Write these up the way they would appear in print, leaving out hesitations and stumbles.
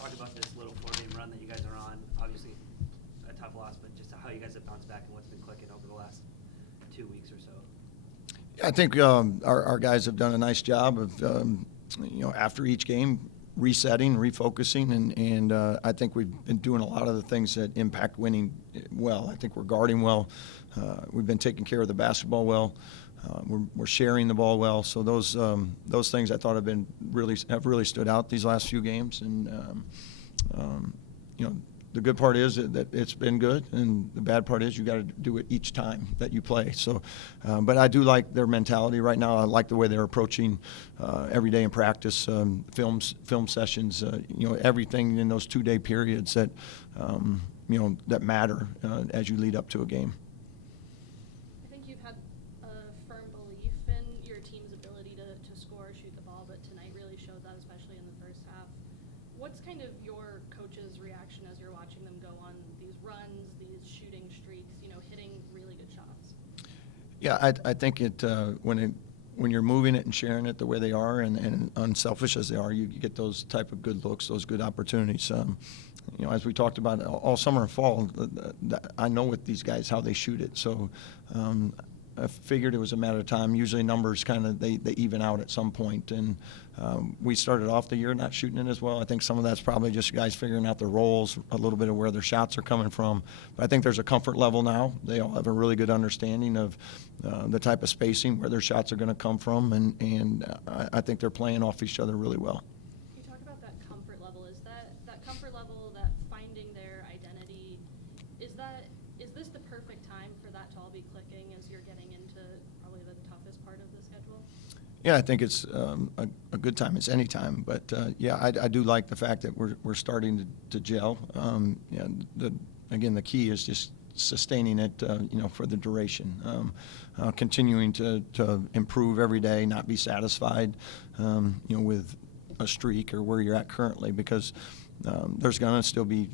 talk about this little 4-game run that you guys are on. Obviously, a tough loss, but just how you guys have bounced back and what's been clicking over the last 2 weeks or so. Yeah, I think our guys have done a nice job of, after each game, resetting, refocusing, and I think we've been doing a lot of the things that impact winning well. I think we're guarding well. We've been taking care of the basketball well. We're sharing the ball well. So those things I thought have really stood out these last few games. And the good part is that it's been good, and the bad part is you got to do it each time that you play. So, but I do like their mentality right now. I like the way they're approaching every day in practice, film sessions. Everything in those 2-day periods that that matter as you lead up to a game. I think you've had a firm belief in your team's ability to score, shoot the ball, but tonight really showed that, especially in the first half. What's kind of your coach's reaction as you're watching them go on these runs, these shooting streaks, hitting really good shots? Yeah, I think when you're moving it and sharing it the way they are and unselfish as they are, you get those type of good looks, those good opportunities. As we talked about all summer and fall, I know with these guys how they shoot it. So I figured it was a matter of time. Usually numbers kind of they even out at some point, and we started off the year not shooting it as well. I think some of that's probably just guys figuring out their roles, a little bit of where their shots are coming from. But I think there's a comfort level now. They all have a really good understanding of the type of spacing, where their shots are going to come from, and I think they're playing off each other really well. Can you talk about that comfort level? Is that comfort level, that finding their identity, is this the perfect time for that to all be clicking as you're getting into probably the toughest part of the schedule? Yeah, I think it's a good time. It's any time, but I do like the fact that we're starting to gel. The key is just sustaining it, for the duration, continuing to improve every day, not be satisfied, with a streak or where you're at currently, because there's going to still be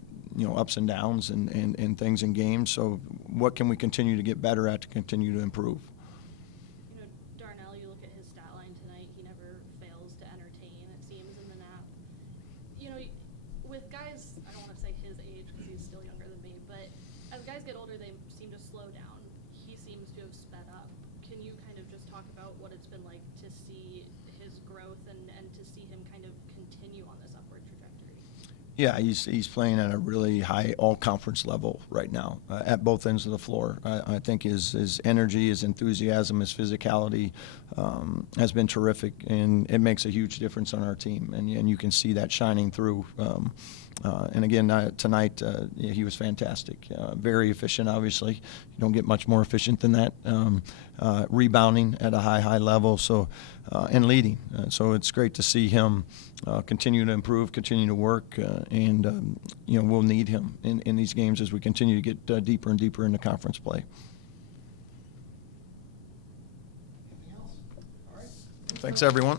ups and downs and things in games. So what can we continue to get better at to continue to improve? Darnell, you look at his stat line tonight, he never fails to entertain, it seems, in the nap. With guys, I don't want to say his age because he's still younger than me, but as guys get older, they seem to slow down. He seems to have sped up. Can you kind of just talk about what it's been like to see his growth and to see him kind of continue on this upward trajectory? Yeah, he's playing at a really high all-conference level right now at both ends of the floor. I think his energy, his enthusiasm, his physicality has been terrific, and it makes a huge difference on our team. And you can see that shining through. And again, tonight he was fantastic. Very efficient, obviously. You don't get much more efficient than that. Rebounding at a high level, and leading. So it's great to see him continue to improve, continue to work, and we'll need him in these games as we continue to get deeper and deeper into conference play. Anything else? All right. Thanks, everyone.